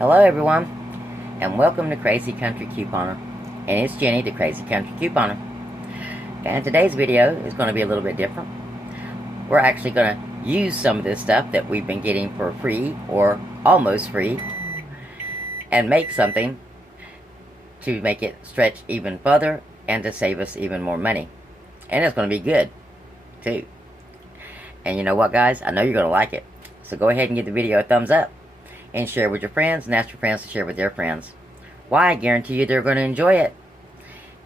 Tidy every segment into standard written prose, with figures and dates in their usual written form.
Hello everyone, and welcome to Crazy Country Couponer, and it's Jenny, the Crazy Country Couponer. And today's video is going to be a little bit different. We're actually going to use some of this stuff that we've been getting for free, or almost free, and make something to make it stretch even further, and to save us even more money. And it's going to be good, too. And you know what, guys? I know you're going to like it. So go ahead and give the video a thumbs up, and share with your friends, and ask your friends to share with their friends. Why? I guarantee you they're going to enjoy it.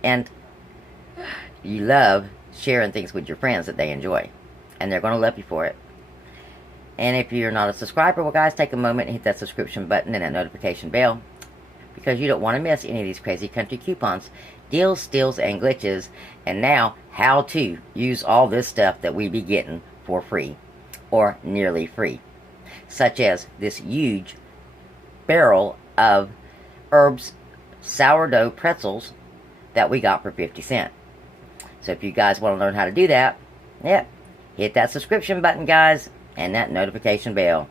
And you love sharing things with your friends that they enjoy. And they're going to love you for it. And if you're not a subscriber, well guys, take a moment and hit that subscription button and that notification bell. Because you don't want to miss any of these crazy country coupons, deals, steals, and glitches. And now, how to use all this stuff that we be getting for free. Or nearly free. Such as this huge barrel of Herb's sourdough pretzels that we got for 50 cents. So if you guys want to learn how to do that, hit that subscription button, guys, and that notification bell.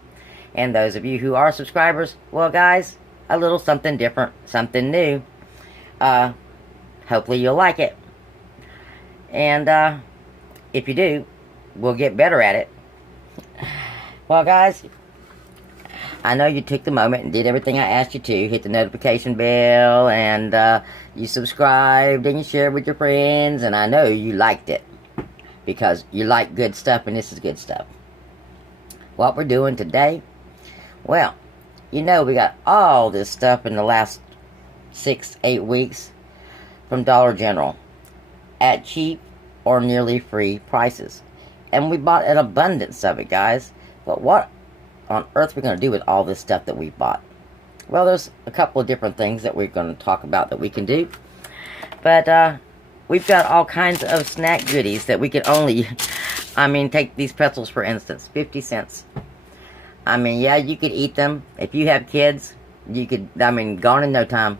And those of you who are subscribers, well, guys, a little something different, something new. Hopefully you'll like it. And if you do, we'll get better at it. Well, guys, I know you took the moment and did everything I asked you to. Hit the notification bell, and you subscribed, and you shared with your friends, and I know you liked it. Because you like good stuff, and this is good stuff. What we're doing today, well, you know we got all this stuff in the last 6-8 weeks from Dollar General at cheap or nearly free prices. And we bought an abundance of it, guys. But what on earth we're going to do with all this stuff that we bought? Well, there's a couple of different things that we're going to talk about that we can do. But we've got all kinds of snack goodies that we can only, take these pretzels for instance, 50 cents. Yeah, you could eat them. If you have kids, you could, gone in no time.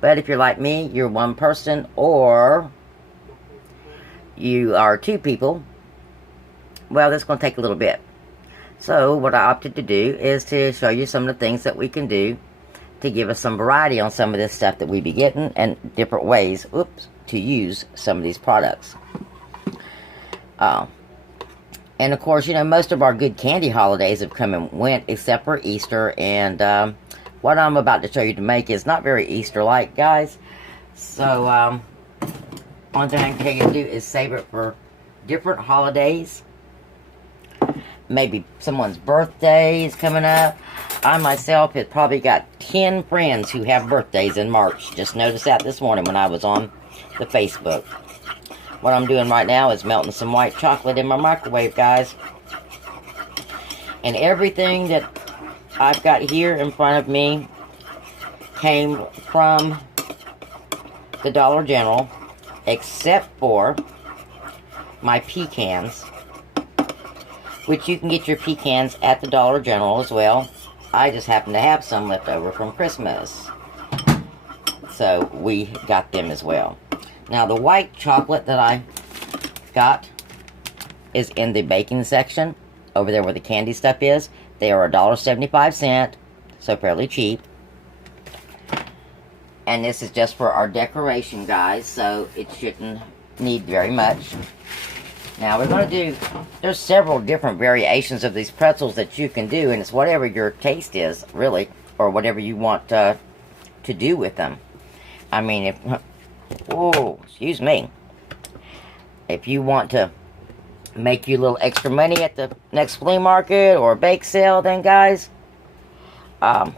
But if you're like me, you're one person, or you are two people, well, that's going to take a little bit. So what I opted to do is to show you some of the things that we can do to give us some variety on some of this stuff that we be getting, and different ways, to use some of these products. And of course, most of our good candy holidays have come and went, except for Easter. And what I'm about to show you to make is not very Easter-like, guys. So one thing I can tell you to do is save it for different holidays. Maybe someone's birthday is coming up. I myself have probably got 10 friends who have birthdays in March. Just noticed that this morning when I was on the Facebook. What I'm doing right now is melting some white chocolate in my microwave, guys. And everything that I've got here in front of me came from the Dollar General, except for my pecans, which you can get your pecans at the Dollar General as well. I just happen to have some left over from Christmas, so we got them as well. Now, the white chocolate that I got is in the baking section, over there where the candy stuff is. They are $1.75, so fairly cheap. And this is just for our decoration, guys, so it shouldn't need very much. Now, we're going to do, there's several different variations of these pretzels that you can do, and it's whatever your taste is, really, or whatever you want to do with them. Excuse me. If you want to make you a little extra money at the next flea market or bake sale, then guys, then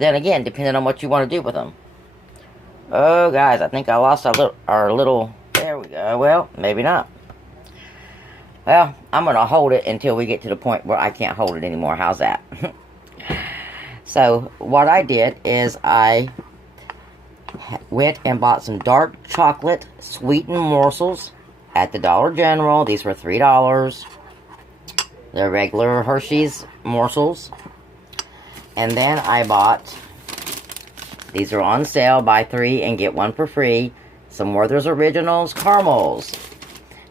again, depending on what you want to do with them. Oh, guys, I think I lost our little, there we go. Well, maybe not. Well, I'm going to hold it until we get to the point where I can't hold it anymore. How's that? So, what I did is I went and bought some dark chocolate sweetened morsels at the Dollar General. These were $3. They're regular Hershey's morsels. And then I bought, these are on sale, buy 3 and get 1 for free, some Werther's Originals caramels.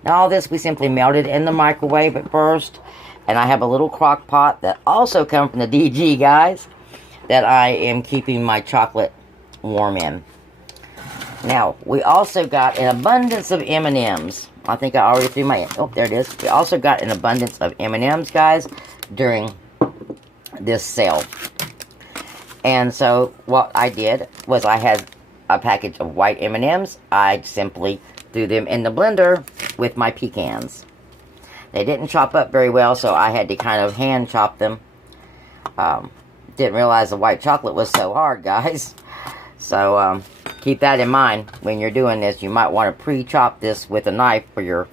Now all this we simply melted in the microwave at first, and I have a little crock pot that also come from the DG, guys. that I am keeping my chocolate warm in. Now, we also got an abundance of M&Ms. I think I already threw my... Oh, there it is. We also got an abundance of M&Ms, guys, during this sale. And so, what I did was I had a package of white M&Ms. I simply threw them in the blender with my pecans. They didn't chop up very well, so I had to kind of hand chop them. Didn't realize the white chocolate was so hard, guys. So, keep that in mind when you're doing this. You might want to pre-chop this with a knife for your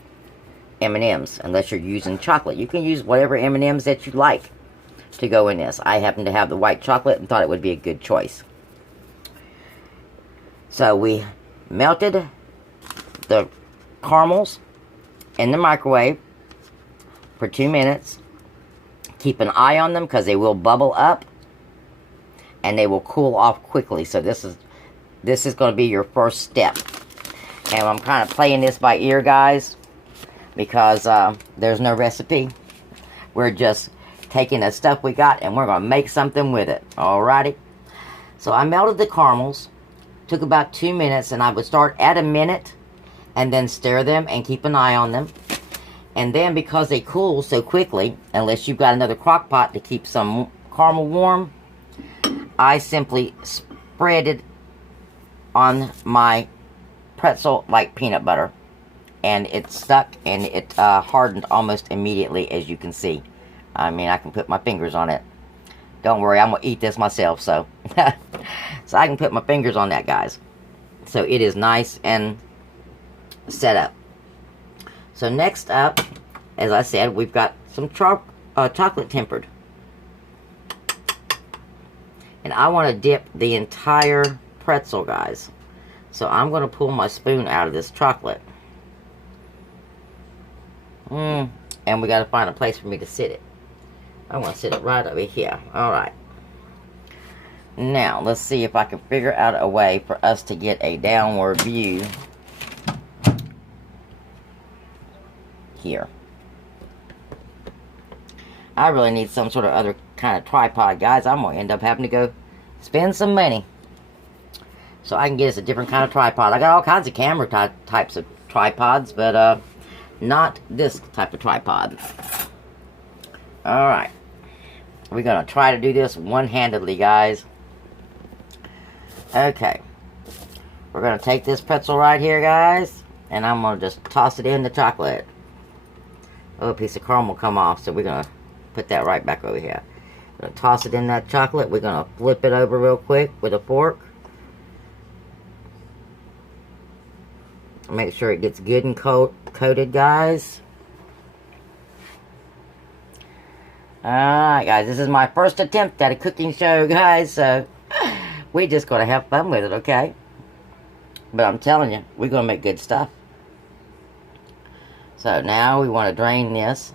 M&Ms, unless you're using chocolate. You can use whatever M&Ms that you like to go in this. I happen to have the white chocolate and thought it would be a good choice. So, we melted the caramels in the microwave for 2 minutes. Keep an eye on them because they will bubble up and they will cool off quickly. So this is going to be your first step. And I'm kind of playing this by ear, guys, because there's no recipe. We're just taking the stuff we got and we're going to make something with it. Alrighty. So I melted the caramels. Took about 2 minutes, and I would start at a minute and then stir them and keep an eye on them. And then because they cool so quickly, unless you've got another crock pot to keep some caramel warm, I simply spread it on my pretzel like peanut butter. And it stuck and it hardened almost immediately, as you can see. I mean, I can put my fingers on it. Don't worry, I'm going to eat this myself, so. So I can put my fingers on that, guys. So it is nice and set up. So next up, as I said, we've got some chocolate tempered. And I want to dip the entire pretzel, guys. So I'm going to pull my spoon out of this chocolate. And we got to find a place for me to sit it. I want to sit it right over here. Alright. Now, let's see if I can figure out a way for us to get a downward view here. I really need some sort of other kind of tripod, guys. I'm going to end up having to go spend some money so I can get us a different kind of tripod. I got all kinds of camera types of tripods, but not this type of tripod. Alright. We're going to try to do this one-handedly, guys. Okay. We're going to take this pretzel right here, guys, and I'm going to just toss it in the chocolate. Oh, a piece of caramel come off, so we're going to put that right back over here. We're going to toss it in that chocolate. We're going to flip it over real quick with a fork. Make sure it gets good and coated, guys. Alright, guys, this is my first attempt at a cooking show, guys, so we're just going to have fun with it, okay? But I'm telling you, we're going to make good stuff. So now we want to drain this.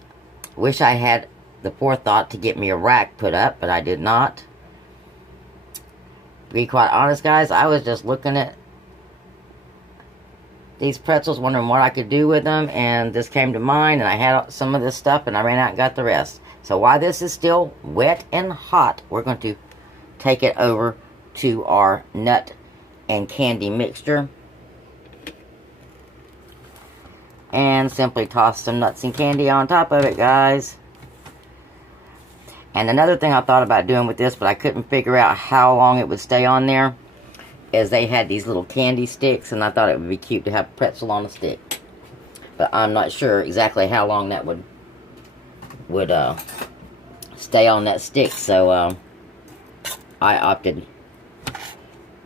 Wish I had the forethought to get me a rack put up, but I did not. To be quite honest, guys, I was just looking at these pretzels, wondering what I could do with them, and this came to mind, and I had some of this stuff, and I ran out and got the rest. So while this is still wet and hot, we're going to take it over to our nut and candy mixture. And simply toss some nuts and candy on top of it, guys. And another thing I thought about doing with this, but I couldn't figure out how long it would stay on there, is they had these little candy sticks, and I thought it would be cute to have pretzel on a stick. But I'm not sure exactly how long that would stay on that stick, so I opted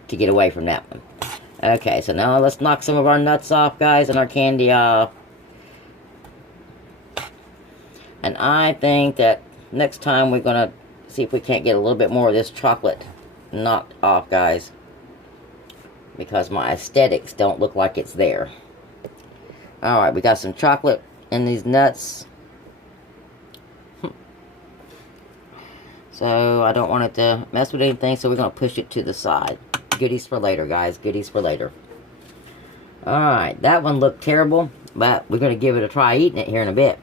to get away from that one. Okay, so now let's knock some of our nuts off, guys, and our candy off. And I think that next time we're going to see if we can't get a little bit more of this chocolate knocked off, guys, because my aesthetics don't look like it's there. Alright, we got some chocolate in these nuts. So I don't want it to mess with anything, so we're going to push it to the side. Goodies for later, guys. Goodies for later. Alright, that one looked terrible, but we're going to give it a try eating it here in a bit.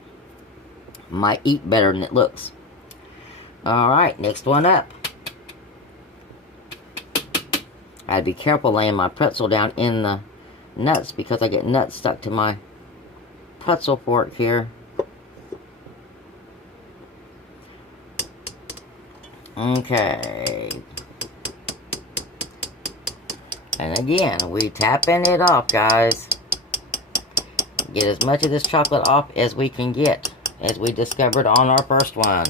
Might eat better than it looks. Alright, next one up. I had to be careful laying my pretzel down in the nuts because I get nuts stuck to my pretzel fork here. Okay. And again, we tapping it off, guys. Get as much of this chocolate off as we can get, as we discovered on our first one.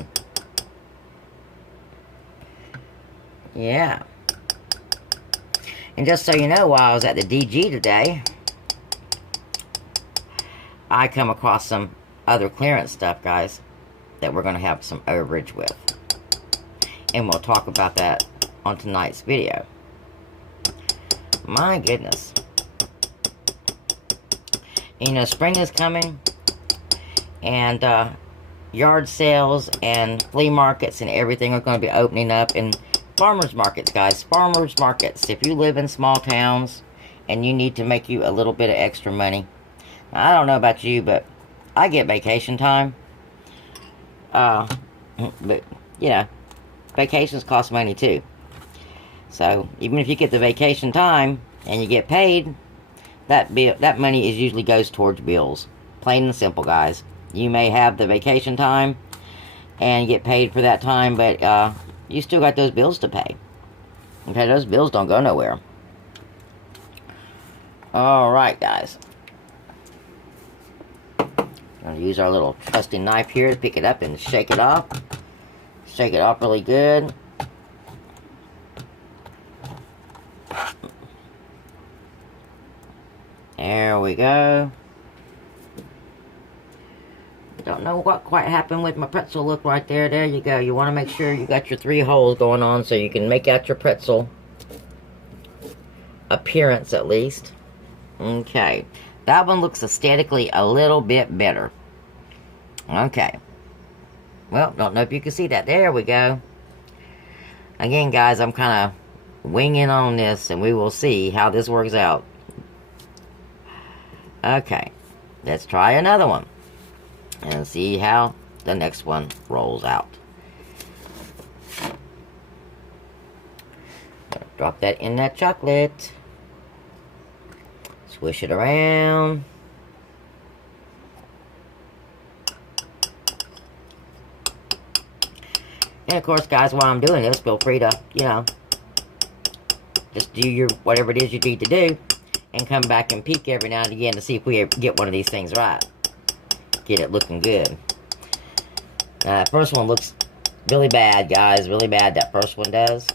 Yeah. And just so you know, while I was at the DG today, I come across some other clearance stuff, guys, that we're going to have some overage with. And we'll talk about that on tonight's video. My goodness. You know, spring is coming, and yard sales and flea markets and everything are going to be opening up. And farmers markets, guys, farmers markets. If you live in small towns and you need to make you a little bit of extra money. Now, I don't know about you, but I get vacation time. But, you know, vacations cost money too. So, even if you get the vacation time and you get paid, that money usually goes towards bills. Plain and simple, guys. You may have the vacation time and get paid for that time, but you still got those bills to pay. Okay, those bills don't go nowhere. Alright, guys. Going to use our little trusty knife here to pick it up and shake it off. Shake it off really good. There we go. Don't know what quite happened with my pretzel. Look right there. There you go. You want to make sure you got your 3 holes going on so you can make out your pretzel appearance at least. Okay. That one looks aesthetically a little bit better. Okay. Well, don't know if you can see that. There we go. Again, guys, I'm kind of winging on this, and we will see how this works out. Okay. Let's try another one and see how the next one rolls out. Drop that in that chocolate. Swish it around. And of course, guys, while I'm doing this, feel free to, you know, just do your whatever it is you need to do, and come back and peek every now and again to see if we get one of these things right. Get it looking good. That first one looks really bad, guys. Really bad, that first one does.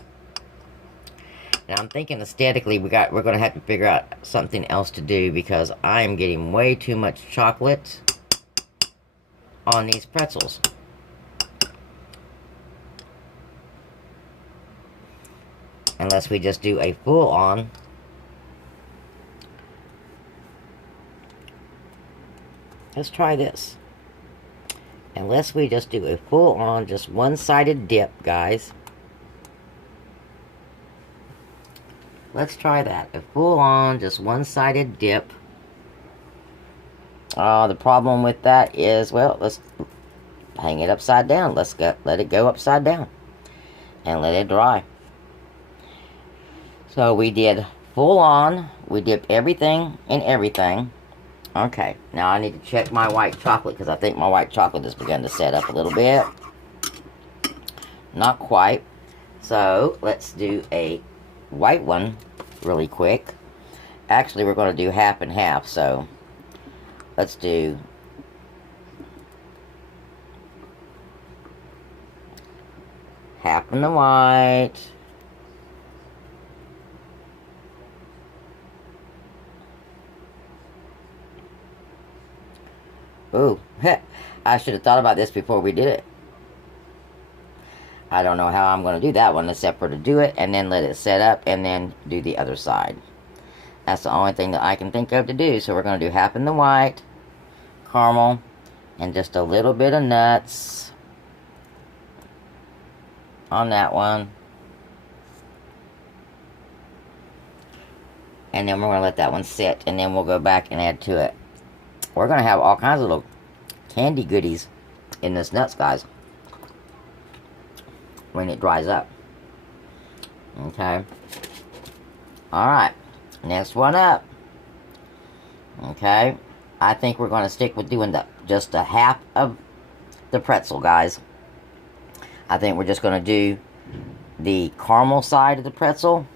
Now I'm thinking aesthetically we're going to have to figure out something else to do, because I am getting way too much chocolate on these pretzels. Unless we just do a full on. Let's try this. Unless we just do a full on, just one-sided dip, guys. Let's try that. A full on, just one-sided dip. The problem with that is, well, let's hang it upside down. Let it go upside down. And let it dry. So we did full on. We dipped everything in everything. Okay, now I need to check my white chocolate, because I think my white chocolate has begun to set up a little bit. Not quite. So let's do a white one really quick. Actually, we're going to do half and half, so let's do half in the white. Ooh, I should have thought about this before we did it. I don't know how I'm going to do that one, except for to do it and then let it set up and then do the other side. That's the only thing that I can think of to do. So we're going to do half in the white, caramel, and just a little bit of nuts on that one. And then we're going to let that one sit, and then we'll go back and add to it. We're going to have all kinds of little candy goodies in this nuts, guys, when it dries up. Okay. Alright, next one up. Okay, I think we're going to stick with doing just a half of the pretzel, guys. I think we're just going to do the caramel side of the pretzel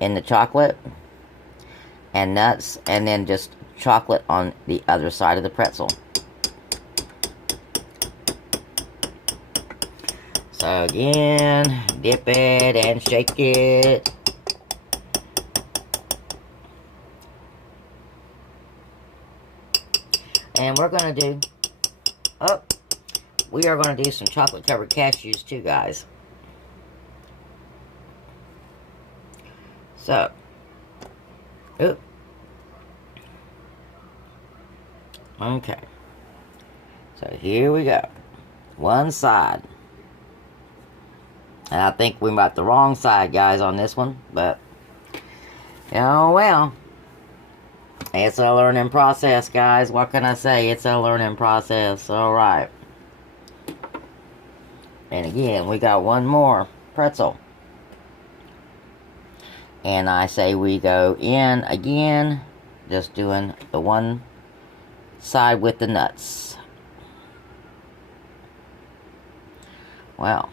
in the chocolate and nuts, and then just chocolate on the other side of the pretzel. So again, dip it and shake it. And we're going to do, we are going to do some chocolate covered cashews too, guys. So, okay. So here we go. One side. And I think we got the wrong side, guys, on this one. But, oh well. It's a learning process, guys. What can I say? It's a learning process. Alright. And again, we got one more pretzel. And I say we go in again. Just doing the one side with the nuts. Well.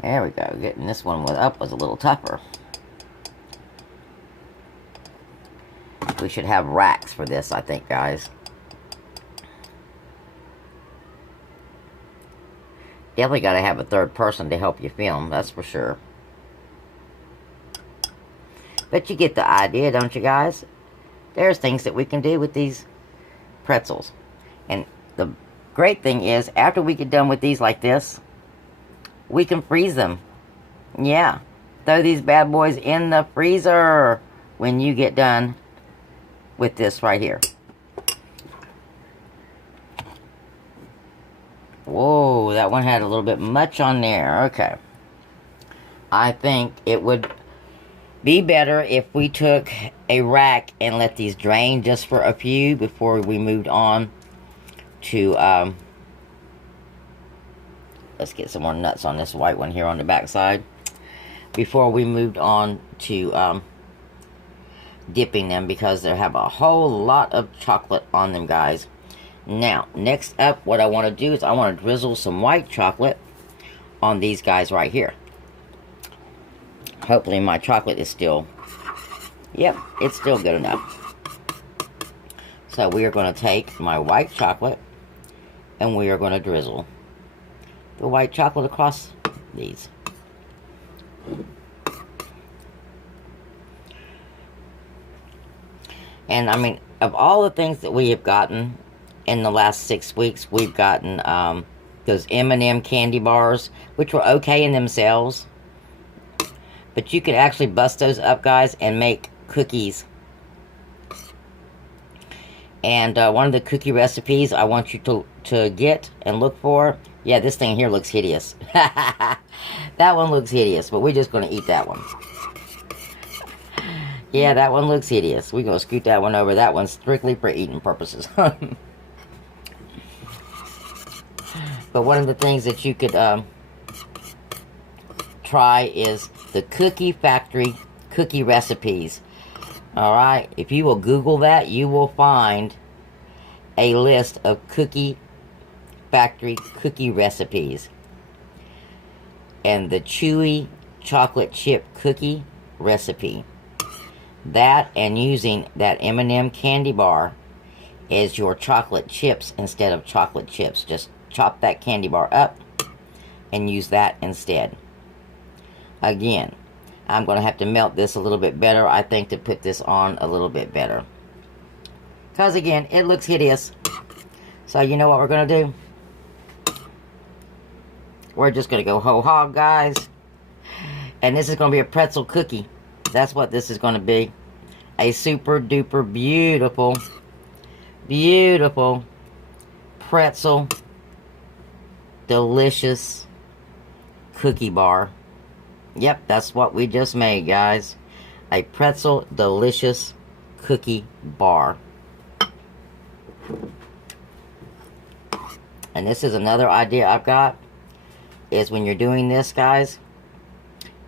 There we go. Getting this one up was a little tougher. We should have racks for this, I think, guys. Definitely got to have a third person to help you film, that's for sure. But you get the idea, don't you, guys? There's things that we can do with these pretzels. And the great thing is, after we get done with these like this, we can freeze them. Yeah. Throw these bad boys in the freezer when you get done with this right here. Whoa, that one had a little bit much on there. Okay. I think it would be better if we took a rack and let these drain just for a few before we moved on to, let's get some more nuts on this white one here on the back side. Before we moved on to dipping them, because they have a whole lot of chocolate on them, guys. Now, next up, what I want to do is I want to drizzle some white chocolate on these guys right here. Hopefully my chocolate is still, yep, it's still good enough. So we are going to take my white chocolate and we are going to drizzle the white chocolate across these. And I mean, of all the things that we have gotten in the last 6 weeks, we've gotten those M&M candy bars, which were okay in themselves. But you could actually bust those up, guys, and make cookies. And one of the cookie recipes I want you to get and look for. Yeah, this thing here looks hideous. That one looks hideous, but we're just going to eat that one. Yeah, that one looks hideous. We're going to scoot that one over. That one's strictly for eating purposes. But one of the things that you could try is the Cookie Factory cookie recipes. Alright, if you will Google that, you will find a list of Cookie Factory cookie recipes. And the chewy chocolate chip cookie recipe. That and using that M&M candy bar as your chocolate chips instead of chocolate chips. Just chop that candy bar up and use that instead. Again, I'm going to have to melt this a little bit better, I think, to put this on a little bit better. Because, again, it looks hideous. So, you know what we're going to do? We're just going to go whole hog, guys. And this is going to be a pretzel cookie. That's what this is going to be. A super duper beautiful, beautiful pretzel, delicious cookie bar. Yep, that's what we just made, guys. A pretzel delicious cookie bar. And this is another idea I've got, is when you're doing this, guys,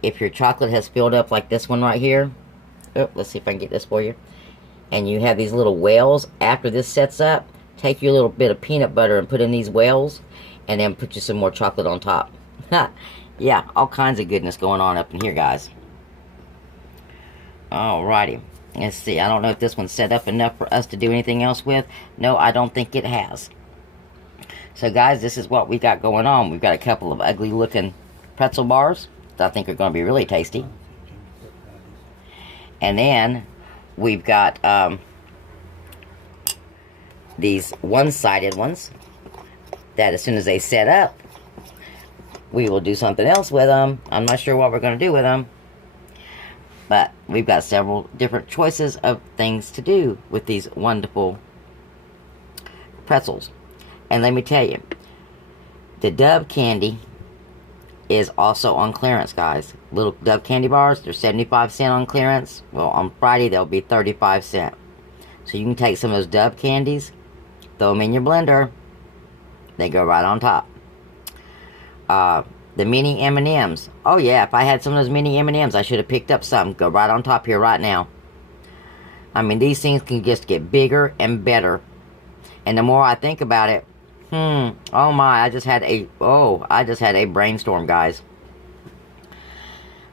if your chocolate has filled up like this one right here, oh, let's see if I can get this for you, and you have these little wells, after this sets up, take your little bit of peanut butter and put in these wells, and then put you some more chocolate on top. Yeah, all kinds of goodness going on up in here, guys. Alrighty. Let's see. I don't know if this one's set up enough for us to do anything else with. No, I don't think it has. So, guys, this is what we got going on. We've got a couple of ugly-looking pretzel bars that I think are going to be really tasty. And then we've got these one-sided ones that as soon as they set up, we will do something else with them. I'm not sure what we're going to do with them. But we've got several different choices of things to do with these wonderful pretzels. And let me tell you, the Dove candy is also on clearance, guys. Little Dove candy bars, they're 75 cents on clearance. Well, on Friday, they'll be 35 cents. So you can take some of those Dove candies, throw them in your blender. They go right on top. The mini M&Ms. Oh yeah, if I had some of those mini M&Ms, I should have picked up some. Go right on top here right now. I mean, these things can just get bigger and better. And the more I think about it, oh my, I just had a brainstorm, guys.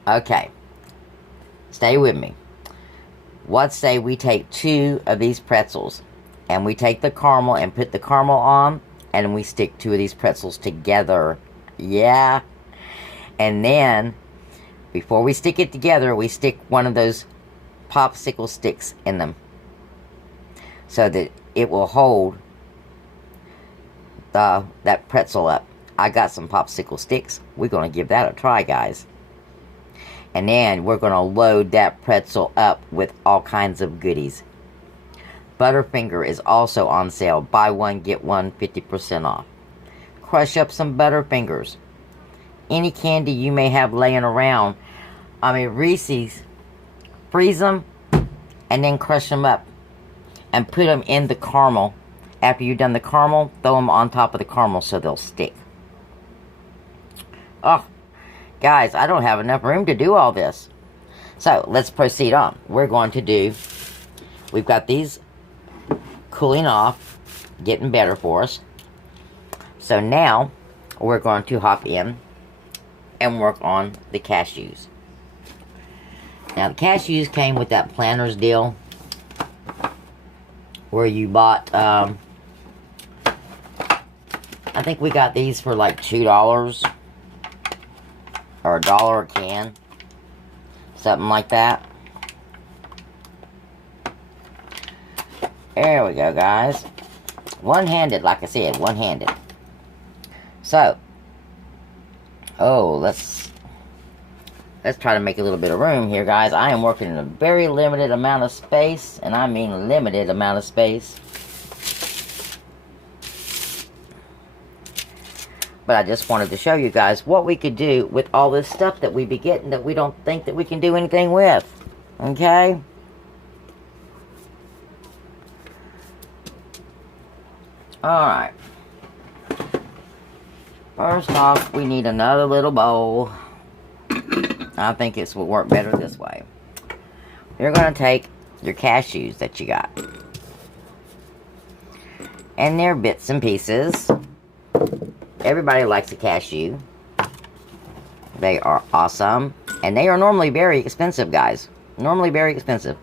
Okay. Stay with me. What say we take 2 of these pretzels, and we take the caramel and put the caramel on, and we stick 2 of these pretzels together. Yeah. And then, before we stick it together, we stick one of those popsicle sticks in them, so that it will hold that pretzel up. I got some popsicle sticks. We're going to give that a try, guys. And then we're going to load that pretzel up with all kinds of goodies. Butterfinger is also on sale. Buy one, get one, 50% off. Crush up some Butterfingers. Any candy you may have laying around. I mean, Reese's. Freeze them and then crush them up. And put them in the caramel. After you've done the caramel, throw them on top of the caramel so they'll stick. Oh, guys, I don't have enough room to do all this. So, let's proceed on. We're going to do, we've got these cooling off, getting better for us. So now, we're going to hop in and work on the cashews. Now, the cashews came with that Planters deal, where you bought, I think we got these for like $2 or $1 a can, something like that. There we go, guys. One-handed, like I said, one-handed. So, let's try to make a little bit of room here, guys. I am working in a very limited amount of space, and I mean limited amount of space. But I just wanted to show you guys what we could do with all this stuff that we be getting that we don't think that we can do anything with. Okay? Alright. First off, we need another little bowl. I think this will work better this way. You're going to take your cashews that you got. And they're bits and pieces. Everybody likes a cashew. They are awesome. And they are normally very expensive, guys. Normally very expensive.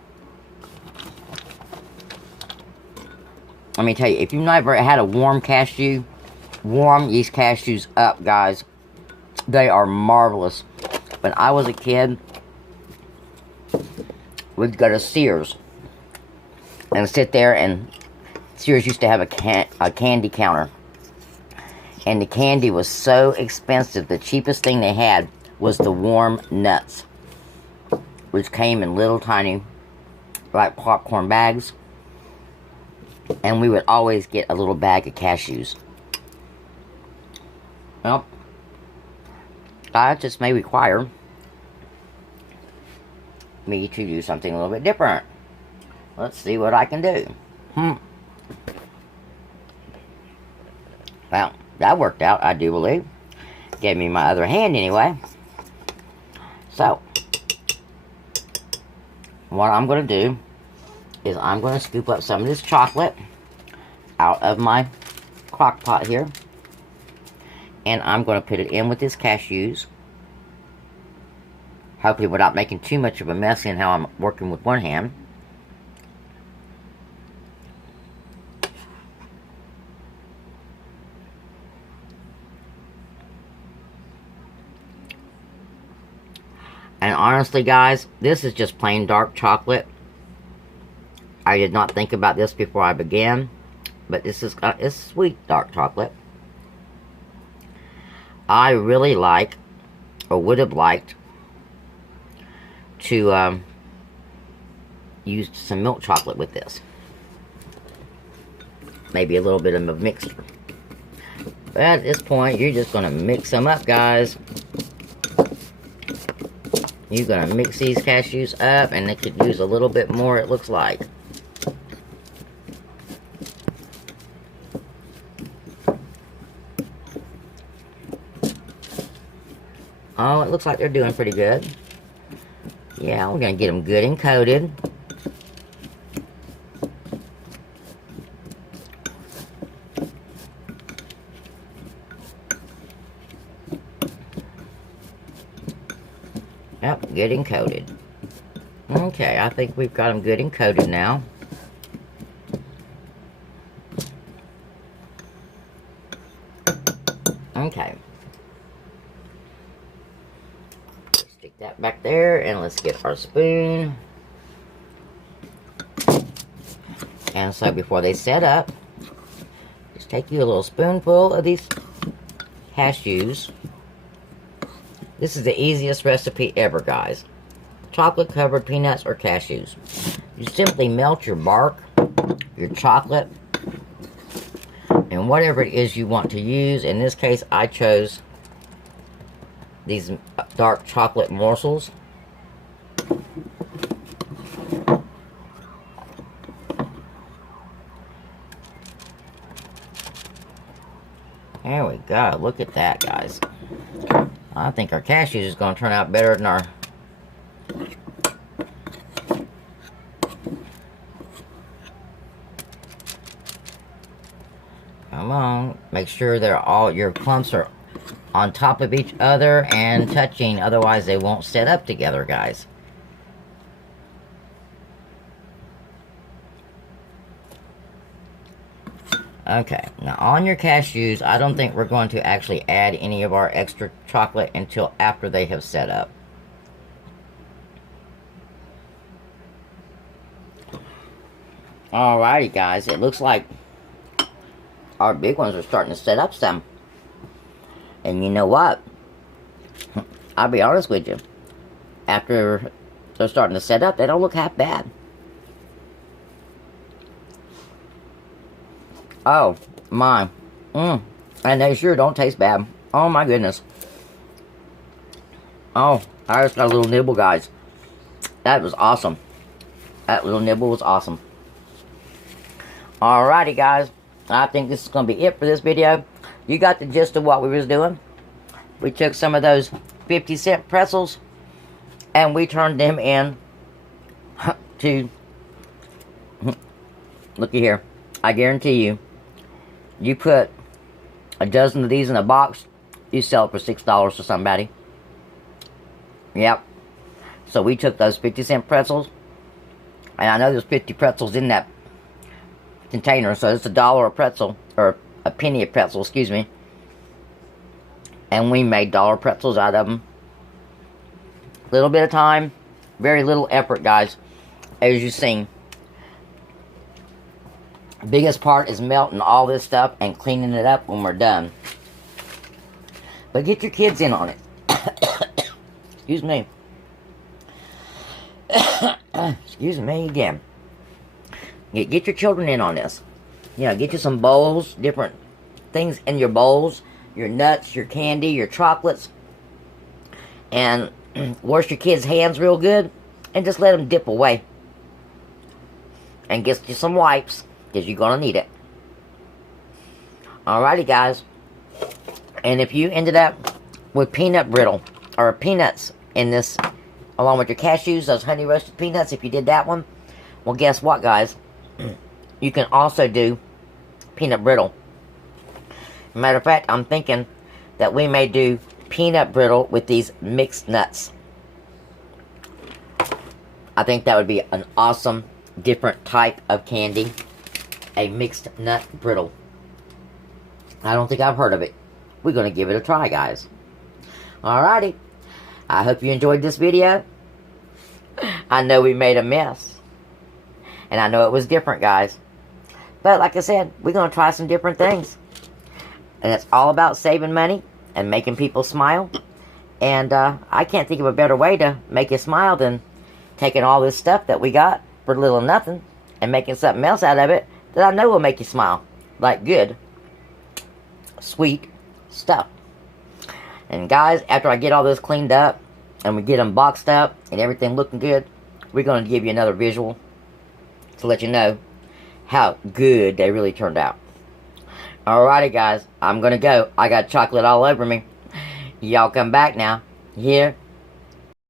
Let me tell you, if you've never had a warm cashew, warm these cashews up, guys. They are marvelous. When I was a kid, we'd go to Sears and sit there, and Sears used to have a candy counter. And the candy was so expensive. The cheapest thing they had was the warm nuts, which came in little tiny, like popcorn bags. And we would always get a little bag of cashews. Well, that just may require me to do something a little bit different. Let's see what I can do. Well, that worked out, I do believe. Gave me my other hand anyway. So, what I'm going to do is I'm going to scoop up some of this chocolate out of my crock pot here. And I'm going to put it in with this cashews. Hopefully without making too much of a mess in how I'm working with one hand. And honestly, guys, this is just plain dark chocolate. I did not think about this before I began, but this is it's sweet dark chocolate. I really like, or would have liked, to use some milk chocolate with this. Maybe a little bit of a mixture. But at this point, you're just going to mix them up, guys. You're going to mix these cashews up, and they could use a little bit more, it looks like. Oh, it looks like they're doing pretty good. Yeah, we're going to get them good and coated. Yep, good and coated. Okay, I think we've got them good and coated now. Okay. Stick that back there, and let's get our spoon. And so before they set up, just take you a little spoonful of these cashews. This is the easiest recipe ever, guys. Chocolate covered peanuts or cashews. You simply melt your bark, your chocolate, and whatever it is you want to use. In this case, I chose these dark chocolate morsels. There we go. Look at that, guys. I think our cashews is going to turn out better than our... Come on. Make sure they're all... your clumps are on top of each other and touching. Otherwise, they won't set up together, guys. Okay, now on your cashews, I don't think we're going to actually add any of our extra chocolate until after they have set up. Alrighty, guys, it looks like our big ones are starting to set up some. And you know what? I'll be honest with you. After they're starting to set up, they don't look half bad. Oh, my. And they sure don't taste bad. Oh, my goodness. Oh, I just got a little nibble, guys. That was awesome. That little nibble was awesome. Alrighty, guys. I think this is going to be it for this video. You got the gist of what we was doing. We took some of those 50-cent pretzels, and we turned them in to... Looky here. I guarantee you, you put a dozen of these in a box, you sell it for $6 to somebody. Yep. So we took those 50-cent pretzels, and I know there's 50 pretzels in that container, so it's $1 a pretzel, or a penny a pretzel, excuse me. And we made dollar pretzels out of them. Little bit of time, very little effort, guys, as you've seen. Biggest part is melting all this stuff and cleaning it up when we're done. But get your kids in on it. Excuse me. Excuse me again. Get your children in on this. Yeah, get you some bowls, different things in your bowls. Your nuts, your candy, your chocolates. And wash your kids' hands real good. And just let them dip away. And get you some wipes, because you're going to need it. Alrighty, guys. And if you ended up with peanut brittle, or peanuts in this, along with your cashews, those honey roasted peanuts, if you did that one. Well, guess what, guys? You can also do peanut brittle. Matter of fact, I'm thinking that we may do peanut brittle with these mixed nuts. I think that would be an awesome, different type of candy. A mixed nut brittle. I don't think I've heard of it. We're going to give it a try, guys. Alrighty. I hope you enjoyed this video. I know we made a mess. And I know it was different, guys. But like I said, we're going to try some different things. And it's all about saving money and making people smile. And I can't think of a better way to make you smile than taking all this stuff that we got for little or nothing and making something else out of it that I know will make you smile. Like good, sweet stuff. And guys, after I get all this cleaned up and we get them boxed up and everything looking good, we're going to give you another visual to let you know how good they really turned out. Alrighty, guys, I'm going to go. I got chocolate all over me. Y'all come back now. Here